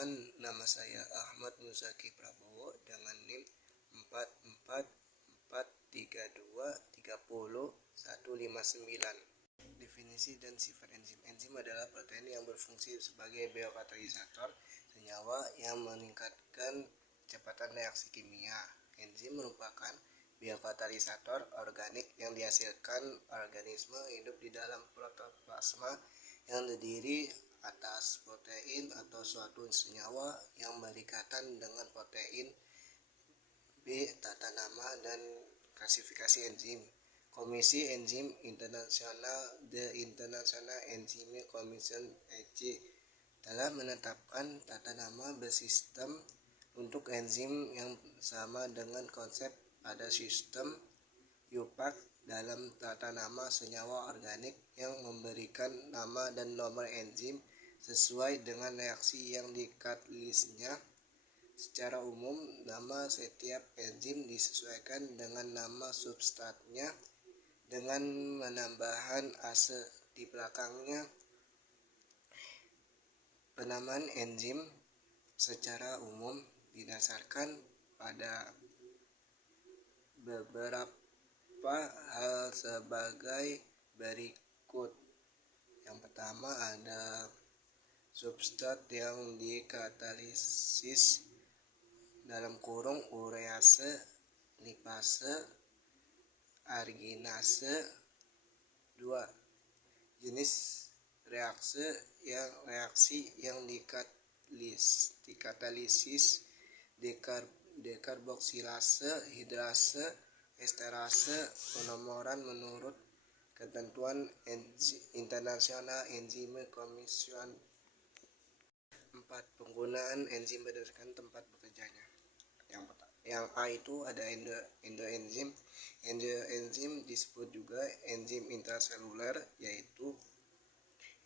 Perkenalkan, nama saya Ahmad Muzaki Prabowo dengan NIM 4443230 Definisi dan sifat enzim. Enzim adalah protein yang berfungsi sebagai biokatalisator senyawa yang meningkatkan kecepatan reaksi kimia. Enzim merupakan biokatalisator organik yang dihasilkan organisme hidup di dalam protoplasma yang terdiri atas protein atau suatu senyawa yang berikatan dengan protein. B. Tata nama dan klasifikasi enzim. Komisi Enzim Internasional The International Enzyme Commission (EC) telah menetapkan tata nama bersistem untuk enzim yang sama dengan konsep pada sistem UPAC dalam tata nama senyawa organik yang memberikan nama dan nomor enzim sesuai dengan reaksi yang dikatalisnya. Secara umum, nama setiap enzim disesuaikan dengan nama substratnya dengan menambahkan ase di belakangnya. Penamaan enzim secara umum didasarkan pada beberapa hal sebagai berikut. Yang pertama ada substrat yang dikatalisis urease, lipase, arginase. 2. Jenis reaksi yang dikatalisis dekarboksilase, hidrase, esterase, penomoran menurut ketentuan International Enzyme Commission. 4. Penggunaan enzim berdasarkan tempat bekerjanya. Yang A itu ada endoenzim. Endoenzim disebut juga enzim intraseluler, yaitu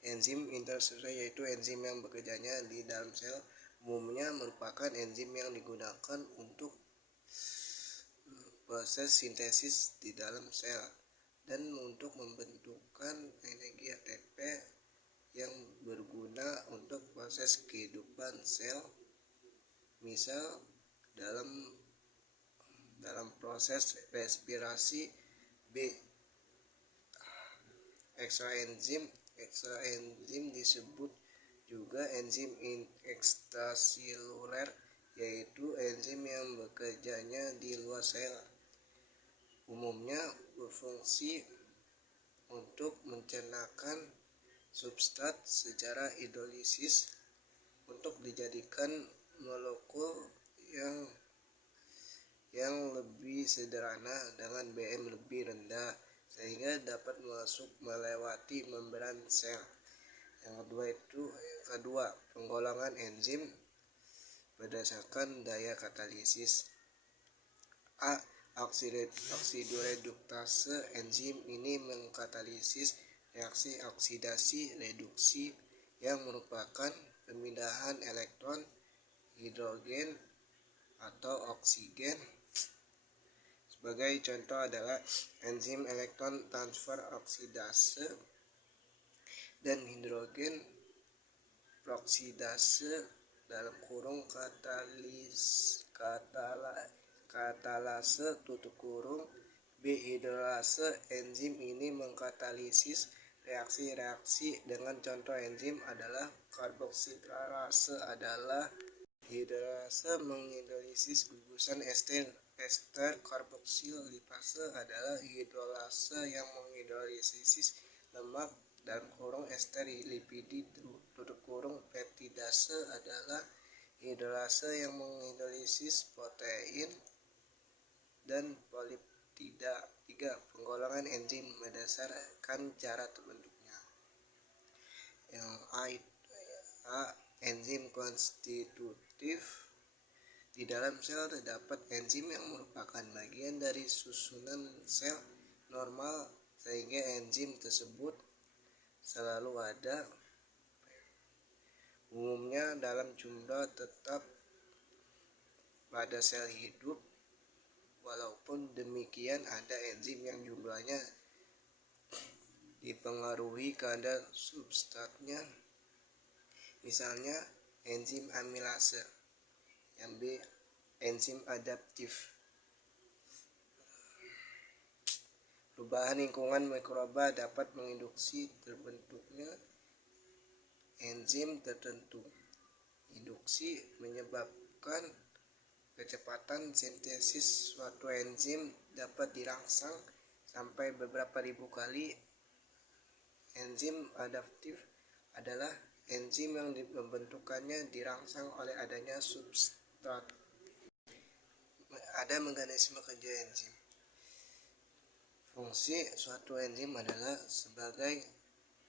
enzim yang bekerjanya di dalam sel. Umumnya merupakan enzim yang digunakan untuk proses sintesis di dalam sel dan untuk membentukkan energi ATP yang berguna untuk proses kehidupan sel, misal dalam proses respirasi. B. Ekstraenzim disebut juga enzim ekstraseluler, yaitu enzim yang bekerjanya di luar sel. Umumnya berfungsi untuk mencernahkan substrat secara hidrolisis untuk dijadikan molekul yang lebih sederhana dengan BM lebih rendah sehingga dapat masuk melewati membran sel. Yang kedua, penggolongan enzim berdasarkan daya katalisis. A. Oksidoreduktase. Enzim ini mengkatalisis reaksi oksidasi reduksi yang merupakan pemindahan elektron hidrogen atau oksigen. Sebagai contoh adalah enzim elektron transfer oksidase dan hidrogen peroksidase (katalase) B. Hidrolase. Enzim ini mengkatalisis reaksi dengan contoh enzim adalah karboksilase hidrolase menghidrolisis gugusan ester karboksil. Lipase adalah hidrolase yang menghidrolisis lemak (ester lipidi). Peptidase adalah hidrolase yang menghidrolisis protein dan polipeptida. 3. Penggolongan enzim berdasarkan cara terbentuknya. Yang A. Enzim konstitutif. Di dalam sel terdapat enzim yang merupakan bagian dari susunan sel normal, sehingga enzim tersebut selalu ada. Umumnya dalam jumlah tetap pada sel hidup. Walaupun demikian, ada enzim yang jumlahnya dipengaruhi kadar substratnya. Misalnya enzim amilase. Yang B, enzim adaptif. Perubahan lingkungan mikroba dapat menginduksi terbentuknya enzim tertentu. Induksi menyebabkan kecepatan sintesis suatu enzim dapat dirangsang sampai beberapa ribu kali. Enzim adaptif adalah enzim yang pembentukannya dirangsang oleh adanya substrat. Ada mekanisme kerja enzim. Fungsi suatu enzim adalah sebagai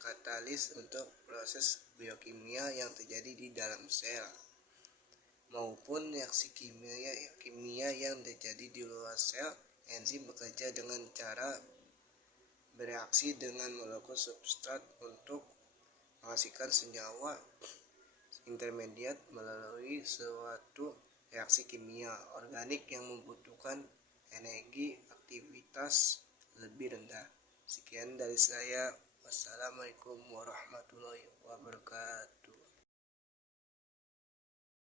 katalis untuk proses biokimia yang terjadi di dalam sel maupun reaksi kimia yang terjadi di luar sel. Enzim bekerja dengan cara bereaksi dengan molekul substrat untuk menghasilkan senyawa intermediat melalui suatu reaksi kimia organik yang membutuhkan energi aktivitas lebih rendah. Sekian dari saya. Wassalamualaikum warahmatullahi wabarakatuh.